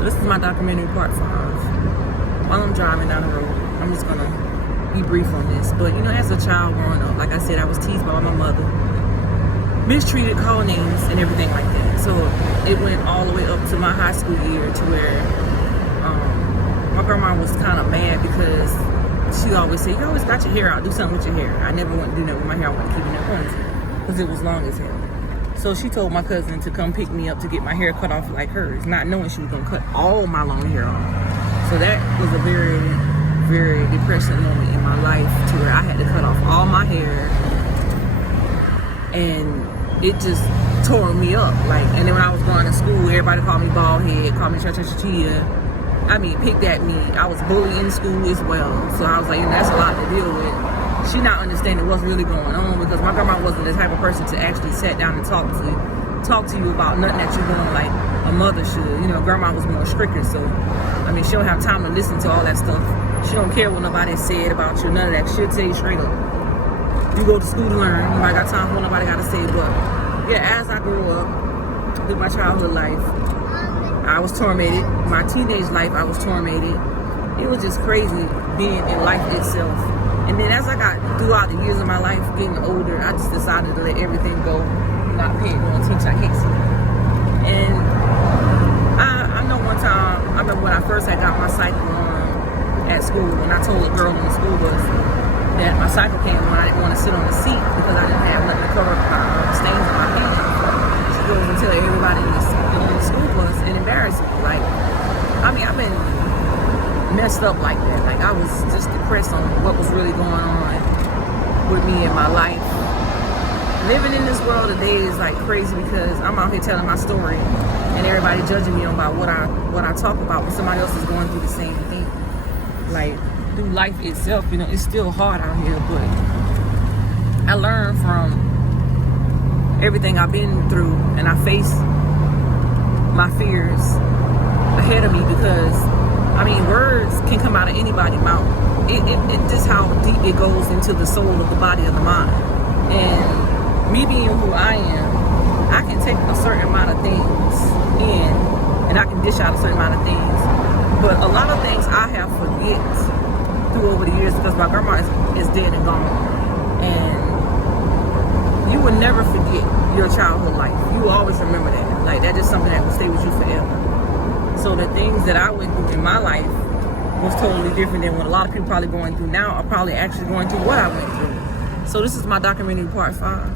So this is my documentary part 5. While I'm driving down the road, I'm just gonna be brief on this. But you know, as a child growing up, like I said, I was teased by my mother, mistreated, called names, and everything like that. So it went all the way up to my high school year to where my grandma was kind of mad because she always said, "You always got your hair out. Do something with your hair." I never wanted to do that with my hair. I wanted to keep it in a ponytail because it was long as hell. So she told my cousin to come pick me up to get my hair cut off like hers, not knowing she was gonna cut all my long hair off. So that was a very, very depressing moment in my life to where I had to cut off all my hair, and it just tore me up. Like, and then when I was going to school, everybody called me bald head, called me cha-cha-cha-chia. I mean, picked at me. I was bullied in school as well. So I was like, that's a lot to deal with. She not understanding what's really going on because my grandma wasn't the type of person to actually sit down and talk to you about nothing that you're doing like a mother should. You know, grandma was more stricter, so I mean, she don't have time to listen to all that stuff. She don't care what nobody said about you, none of that. She'll tell you straight up. You go to school to learn. Nobody got time for what nobody got to say. But yeah, as I grew up through my childhood life, I was tormented. My teenage life, I was tormented. It was just crazy being in life itself. And then as I got throughout the years of my life, getting older, I just decided to let everything go, not paying no attention. I can't see. And I know one time, I remember when I first had got my cycle on at school, and I told a girl on the school bus that my cycle came on, I didn't want to sit on the seat because I didn't have nothing to cover up my stains on my hands. She goes and tell everybody in the school bus and embarrass me. Like, I mean, I've been messed up like that. Like, I was just depressed on what was really going on with me in my life. Living in this world today is like crazy because I'm out here telling my story and everybody judging me about what I talk about when somebody else is going through the same thing. Like, through life itself, you know, it's still hard out here, but I learned from everything I've been through, and I face my fears ahead of me because, I mean, words can come out of anybody's mouth. It just how deep it goes into the soul of the body of the mind. And me being who I am, I can take a certain amount of things in, and I can dish out a certain amount of things. But a lot of things I have forget through over the years because my grandma is dead and gone. And you will never forget your childhood life. You will always remember that. Like, that's just something that will stay with you forever. So the things that I went through in my life was totally different than what a lot of people probably going through now are probably actually going through what I went through. So this is my documentary part 5.